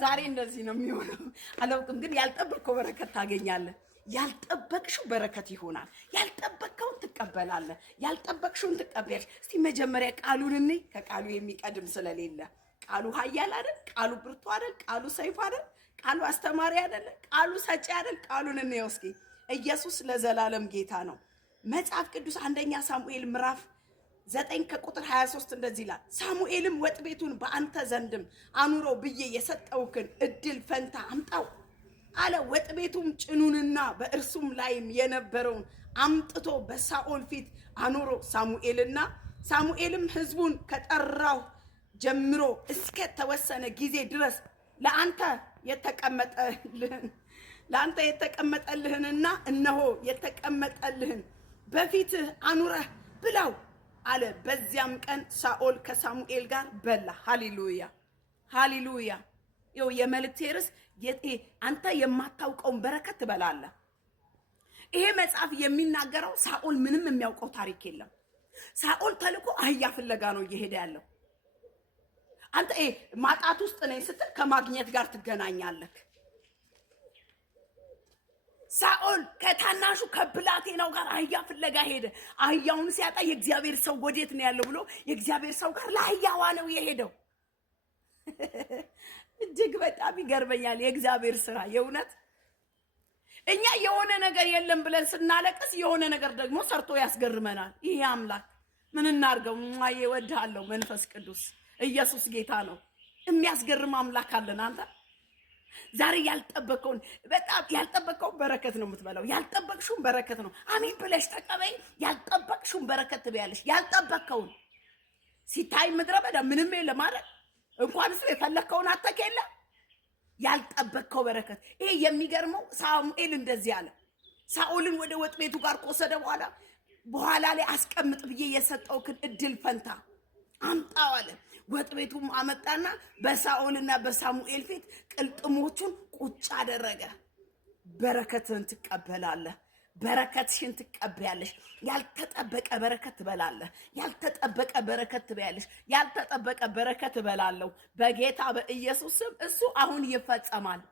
ዛሬ እንደዚህ ነው የሚሆነው አላውቅም፣ ግን ያልጠበቅከው በረከት ታገኛለህ። ያልጠበቅሽው በረከት ይሆናል። ያልጠበቅከውን ትቀበላለህ። ያልጠበቅሽውን ትቀበያለሽ። እስቲ መጀመሪያ ቃሉን እንይ። ከቃሉ የሚቀድም ስለሌለ ቃሉ ኃያል አይደል? ቃሉ ብርቱ አይደል? ቃሉ ሰይፍ አይደል? ቃሉ አስተማሪ አይደል? ቃሉ ሰጪ አይደል? ቃሉን እንየው እስኪ። ኢየሱስ ለዘላለም ጌታ ነው። መጽሐፍ ቅዱስ አንደኛ ሳሙኤል ምዕራፍ 9 ከቁጥር 23 እንደዚህ ይላል። ሳሙኤልም ወጥ ቤቱን በአንተ ዘንድም አኑሮ ብዬ የሰጠውክን እድል ፈንታ አምጣው አለ። ወጥ ቤቱም ጭኑንና በእርሱም ላይም የነበረውን አምጥቶ በሳኦል ፊት አኑሮ። ሳሙኤልም ሕዝቡን ከጠራው ጀምሮ እስከ ተወሰነ ጊዜ ድረስ ለአንተ የተቀመጠልህንና እነሆ የተቀመጠልህን በፊትህ አኑረህ ብላው አለ። በዚያም ቀን ሳኦል ከሳሙኤል ጋር በላ። ሃሌሉያ ሃሌሉያ። ይኸው የመልእክቴ ርዕስ አንተ የማታውቀውን በረከት ትበላለህ። ይሄ መጽሐፍ የሚናገረው ሳኦል ምንም የሚያውቀው ታሪክ የለም። ሳኦል ተልኮ አህያ ፍለጋ ነው እየሄደ ያለው። አንተ ማጣት ውስጥ ነኝ ስትል ከማግኘት ጋር ትገናኛለህ። ሳኦል ከታናሹ ከብላቴናው ጋር አህያ ፍለጋ ሄደ። አህያውን ሲያጣ የእግዚአብሔር ሰው ወዴት ነው ያለው ብሎ የእግዚአብሔር ሰው ጋር ለአህያዋ ነው የሄደው። እጅግ በጣም ይገርመኛል የእግዚአብሔር ስራ የእውነት። እኛ የሆነ ነገር የለም ብለን ስናለቅስ የሆነ ነገር ደግሞ ሰርቶ ያስገርመናል። ይሄ አምላክ ምን እናርገው? ማዬ ወድሃለሁ። መንፈስ ቅዱስ ኢየሱስ ጌታ ነው። የሚያስገርም አምላክ አለን። አንተ ዛሬ ያልጠበቀውን በጣም ያልጠበቀውን በረከት ነው የምትበላው። ያልጠበቅሽውን በረከት ነው። አሜን ብለሽ ተቀበይ። ያልጠበቅሽውን በረከት ትበያለሽ። ያልጠበቀውን ሲታይ ምድረ በዳ ምንም የለም አይደል? እንኳንስ የፈለከውን አተከለ ያልጠበቀው በረከት። ይሄ የሚገርመው ሳሙኤል እንደዚህ አለ። ሳኦልን ወደ ወጥ ቤቱ ጋር ቆሰደ። በኋላ ላይ አስቀምጥ ብዬ የሰጠውክን እድል ፈንታ አምጣው አለ። ወጥ ቤቱም አመጣና በሳኦልና በሳሙኤል ፊት ቅልጥሞቹን ቁጭ አደረገ። በረከትን ትቀበላለህ። በረከትሽን ትቀበያለሽ። ያልተጠበቀ በረከት ትበላለህ። ያልተጠበቀ በረከት ትበያለሽ። ያልተጠበቀ በረከት እበላለሁ በጌታ በኢየሱስ ስም። እሱ አሁን ይፈጸማል።